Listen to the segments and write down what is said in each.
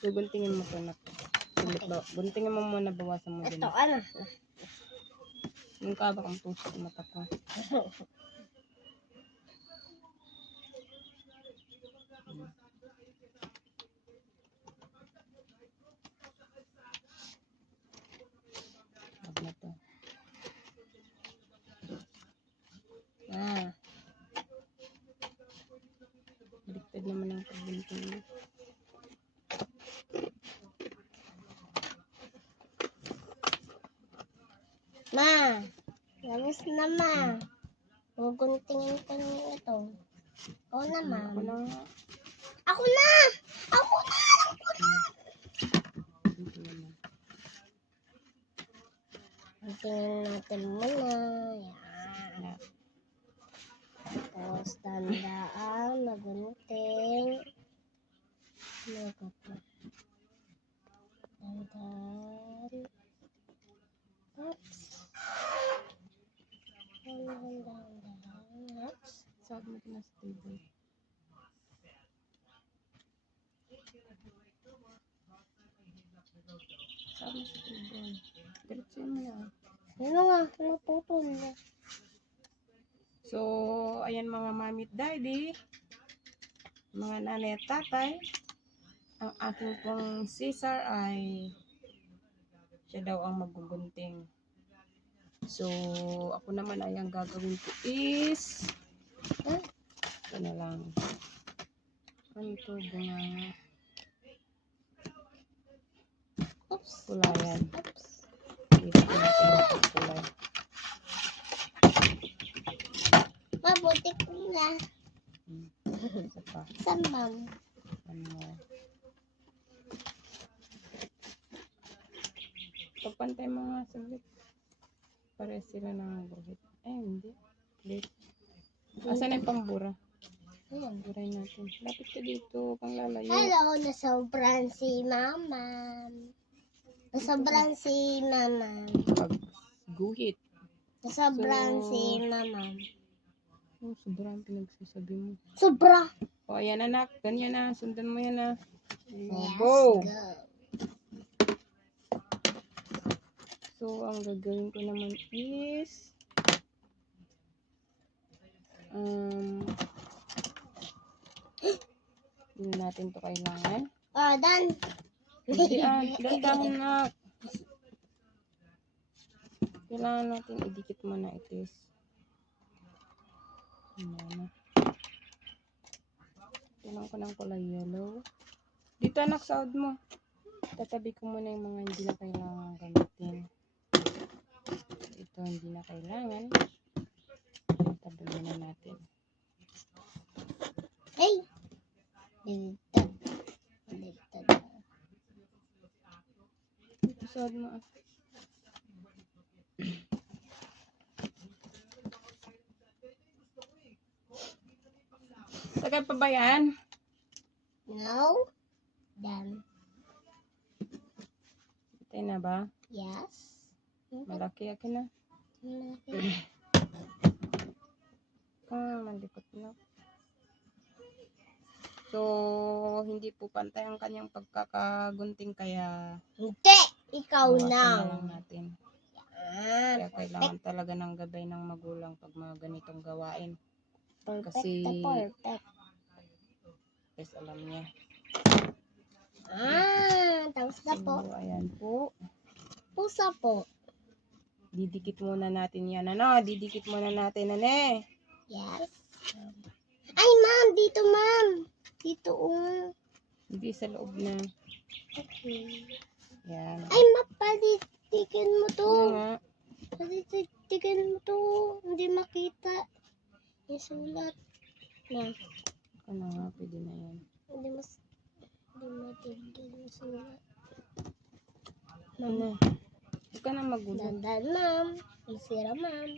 So, guntingin mo ito na. Guntingin mo muna, bawasan mo din. Ito, ano? Yung kaba kang tusok mata ko. Wag na to. Baliktad naman ang pagbunting mo. Ma, labas na ma. Guguntingin ko na ito. Ako na, ma. Ako na nga. Ako na! Ako na! Ako na! Guntingin natin muna. Yan. Tapos, tandaan, magunting. Tandaan. Oops. Oops. Saan mo na sa table? Saan mo sa table? Diretso mo na. Ano nga? Naputol na. So, ayan mga mami at daddy, mga nanay at tatay, ang aking pong Cesar ay siya daw ang magugunting. So, ako naman ay ang gagawin ko is ito na lang. Ano ito? Bunga. Oops. Kulayan. Oops. Dito natin ang kulay. Mabuti ko na. Isa pa. Saan, ma'am? Ano? Pagpantay mga saglit. Pares sila ng guhit. Hindi. Wait. Asan na yung pambura? Ayan. Buray natin. Lapit ka dito. Pang lalayo. Hello, nasobran si mama. Nasobran si mama. Pag guhit. Nasobran So, si mama. Oh, sobrang pinagsasabi mo. Sobra. O, ayan anak. Ganyan na. Sundan mo yan na. Let's Go! go. So, ang gagawin ko naman is hindi natin to kailangan. Oh, done. Hindi dandahan na. Kailangan natin idikit muna itis. Ayan na. Kailangan ko ng kulay yellow. Dito anak, sahod mo. Tatabi ko muna yung mga hindi na kailangan gamitin. Ito hindi na kailangan. Tabi muna natin. Hey. Bintad. Bintad. Sahod mo. Tagal pa ba yan? No. Done. Ito na ba? Yes. Malaki akin na. Malaki. Malikot na. So, hindi po pantay ang kanyang pagkakagunting kaya Hindi. Ikaw bawasan na. na lang natin. Yan. Kaya kailangan talaga ng gabay ng magulang pag mga ganitong gawain. Perfect Kasi, to perfect. yes, alam niya. Tapos na po. So, ayan po. Pusa po. Didikit muna natin yan. Ano? Didikit muna natin. Ano? Yes. Ay, ma'am. Dito, ma'am. Dito, Hindi sa loob na. Okay. Yan. Ay, mapalitikin mo to. Ano nga? Palitikin mo to. Hindi makita. Yung sulat. Na. Ano nga? Pwede na yan. Hindi matigil yung sulat. Ano? Huwag ka na magulat. Dandan, ma'am. Isira, ma'am.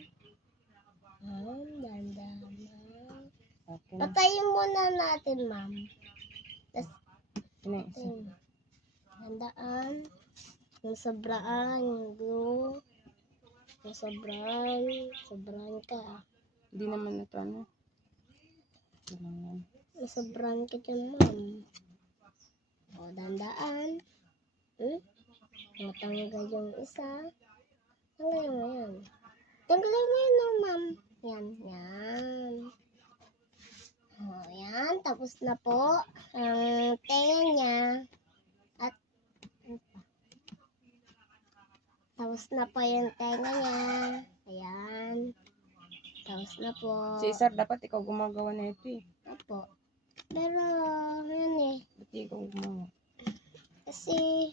Dandan, ma'am. Okay na. Patayin muna natin, ma'am. Ano yung isa? Tandaan. Yung sobraan, yung glue. Yung sobrang ka. Hindi naman ito ano. Ito lang yan. Yung sobrang ka dyan, ma'am. O, dandaan. Matanggal yung isa. Tanggalin mo yan. Tanggalin mo yan, oh, ma'am. Yan, yan. O, yan. Tapos na po ang tenga niya. At, tapos na po yung tenga niya. Ayan. Tapos na po. Cesar, dapat ikaw gumagawa na ito eh. Opo. Pero, yun eh. Ba't di ikaw gumawa? Kasi,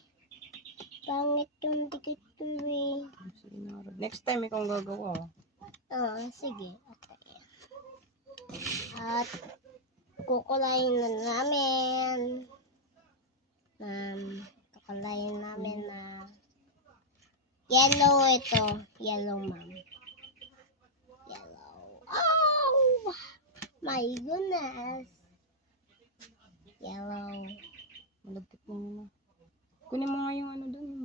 pangit yung dikit ko eh. Next time ikaw ang gagawa. Sige. Okay. At, kukulayin na namin. Kukulayin namin na yellow ito. Yellow, ma'am. Yellow. Oh! My goodness. Yellow. Malagkit na yun. Kunin mo nga yung ano doon.